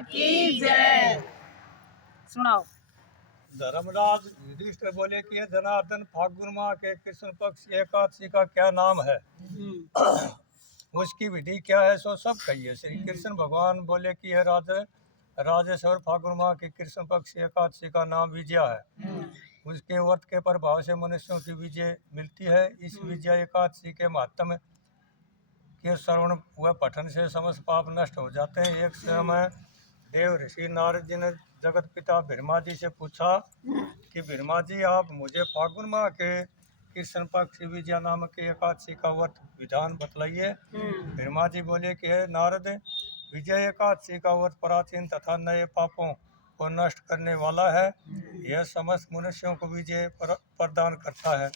की जय। सुनाओ। धर्मराज युधिष्ठिर बोले कि जनार्दन फाल्गुन माह के कृष्ण पक्ष एकादशी का क्या नाम है, उसकी विधि क्या है, सो सब कहिए। श्री कृष्ण भगवान बोले कि यह राजेश्वर फाल्गुन माह के कृष्ण पक्ष एकादशी का नाम विजया है। उसके व्रत के प्रभाव से मनुष्यों की विजय मिलती है। इस विजया एकादशी के महात्म के श्रवण व पठन से समस्त पाप नष्ट हो जाते हैं। एक समय देव ऋषि नारद जी ने जगत पिता ब्रह्मा जी से पूछा कि ब्रह्मा जी, आप मुझे फाल्गुन माह के कृष्ण पक्ष विजया नामक के एकादशी का व्रत विधान बतलाइए। ब्रह्मा जी बोले कि हे नारद, विजय एकादशी का व्रत प्राचीन तथा नए पापों को नष्ट करने वाला है। यह समस्त मनुष्यों को विजय प्रदान करता है।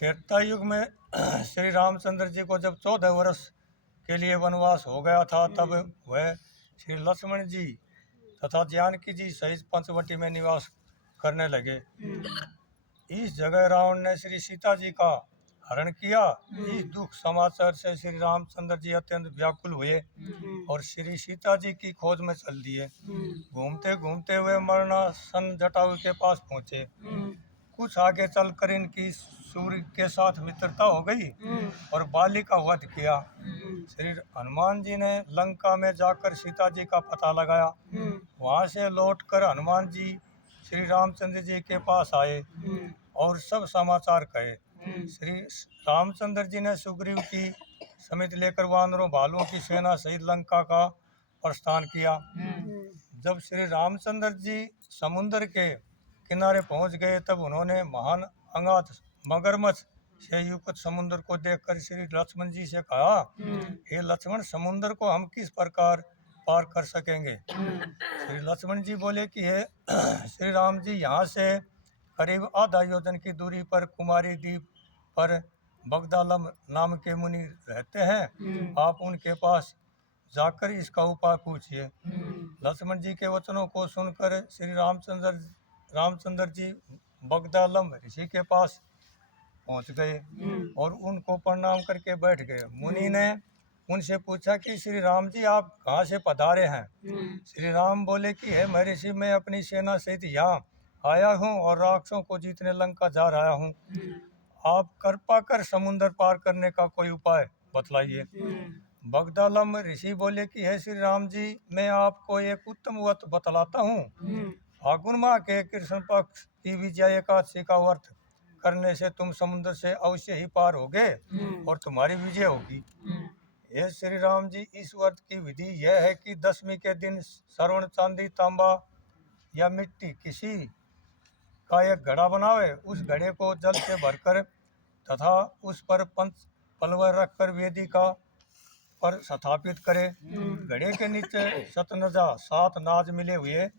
त्रेता युग में श्री रामचंद्र जी को जब 14 वर्ष के लिए वनवास हो गया था, तब वह श्री लक्ष्मण जी तथा जानकी जी सहित पंचवटी में निवास करने लगे। इस जगह रावण ने श्री सीता जी का हरण किया। इस दुख समाचार से श्री रामचंद्र जी अत्यंत व्याकुल हुए और श्री सीता जी की खोज में चल दिए। घूमते घूमते हुए मरणासन जटायु के पास पहुँचे। कुछ आगे चलकर इनकी सूर्य के साथ मित्रता हो गई और बाली का वध किया। श्री हनुमान जी ने लंका में जाकर सीता जी का पता लगाया। वहां से लौटकर हनुमान जी श्री रामचंद्र जी के पास आए और सब समाचार कहे। श्री रामचंद्र जी ने सुग्रीव की समेत लेकर वानरों भालुओं की सेना सहित लंका का प्रस्थान किया। जब श्री रामचंद्र जी समुद्र के किनारे पहुंच गए, तब उन्होंने महान अंगात मगरमच्छ से युक्त समुद्र को देखकर श्री लक्ष्मण जी से कहा, हे लक्ष्मण, समुद्र को हम किस प्रकार पार कर सकेंगे। श्री लक्ष्मण जी बोले कि हे श्री राम जी, यहाँ से करीब आधा योजन की दूरी पर कुमारी द्वीप पर बगदालम नाम के मुनि रहते हैं। आप उनके पास जाकर इसका उपाय पूछिए। लक्ष्मण जी के वचनों को सुनकर श्री रामचंद्र जी बगदालम ऋषि के पास पहुंच गए और उनको प्रणाम करके बैठ गए। मुनि ने उनसे पूछा कि श्री राम जी, आप कहाँ से पधारे हैं। श्री राम बोले कि हे महर्षि, मैं अपनी सेना सहित यहाँ आया हूँ और राक्षसों को जीतने लंका जा रहा हूँ। आप कृपा कर समुद्र पार करने का कोई उपाय बतलाइए। बगदालम ऋषि बोले कि हे श्री राम जी, मैं आपको एक उत्तम व्रत बतलाता हूँ। फाल्गुन माह के कृष्ण पक्ष की विजय एकादशी का व्रत करने से तुम समुद्र से अवश्य ही पार होगे और तुम्हारी विजय होगी। हे श्री राम जी, इस व्रत की विधि यह है कि दशमी के दिन स्वर्ण, चांदी, तांबा या मिट्टी किसी का एक घड़ा बनावे। उस घड़े को जल से भरकर तथा उस पर पंच पलवर रखकर वेदी का पर स्थापित करे। घड़े के नीचे सतनजा 7 नाज मिले हुए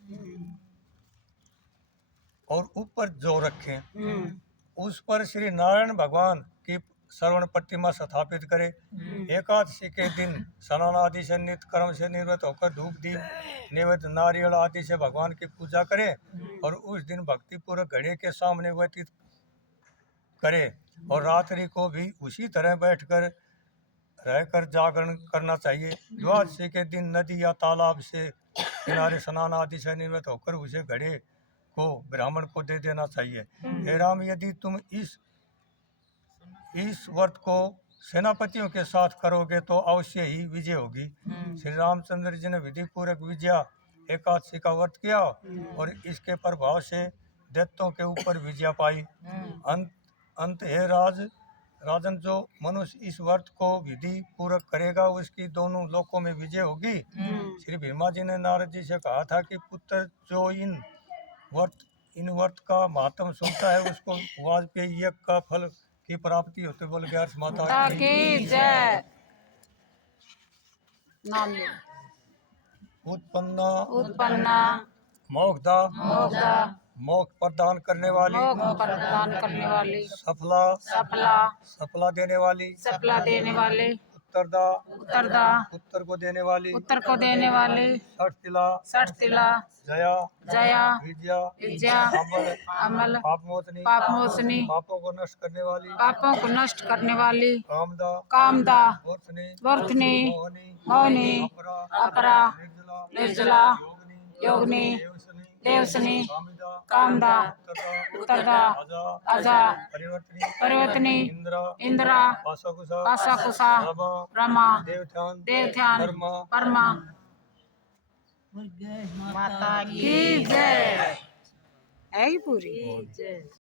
और ऊपर जौ रखें। उस पर श्री नारायण भगवान की श्रवण प्रतिमा स्थापित करे। एकादशी के दिन स्नान आदि से नित्य कर्म से निवृत्त होकर धूप दीप नैवेद्य नारियल आदि से भगवान की पूजा करे और उस दिन भक्तिपूर्वक घड़े के सामने व्यतीत करे और रात्रि को भी उसी तरह बैठकर रहकर जागरण करना चाहिए। द्वादशी के दिन नदी या तालाब से किनारे स्नान आदि से निवृत्त होकर उसे घड़े को ब्राह्मण को दे देना चाहिए। हे राम, यदि तुम इस व्रत को सेनापतियों के साथ करोगे तो अवश्य ही विजय होगी। श्री रामचंद्र जी ने विधि पूर्वक विजया एकादशी का व्रत किया और इसके प्रभाव से दैत्यों के ऊपर विजय पाई। अंत हे राजन, जो मनुष्य इस व्रत को विधि पूर्वक करेगा उसकी दोनों लोकों में विजय होगी। श्री ब्रह्मा जी ने नारद जी से कहा था कि पुत्र जो इन व्रत का महात्म सुनता है उसको वाजपेयी यज्ञ का फल की प्राप्ति होती। बोल गया माता की जय। नाम ले। उत्पन्ना मोक्षदा मोक्ष प्रदान करने वाली सफला देने वाली उत्तरदा उत्तरदा उत्तर को देने वाली उत्तर को देने वाली सठतिला सठतिला जया जया विद्या विद्या अमल अमल पापमोचनी पापमोचनी पापों को नष्ट करने वाली पापों को नष्ट करने वाली कामदा कामदा वर्तनी वर्तनी मोहनी मौनी अपरा अपरा निर्जला निर्जला योगिनी योगिनी देवसनी देवसनी कामिदा कामदा उत्तरदा उत्तरदा अजा अजा परिवर्तनी परिवर्तनी इंद्रा इंद्रा पाशाकुशा पाशाकुशा रमा रमा देवध्यान देवध्यान कर्मा परमा माता की जय है ही पूरी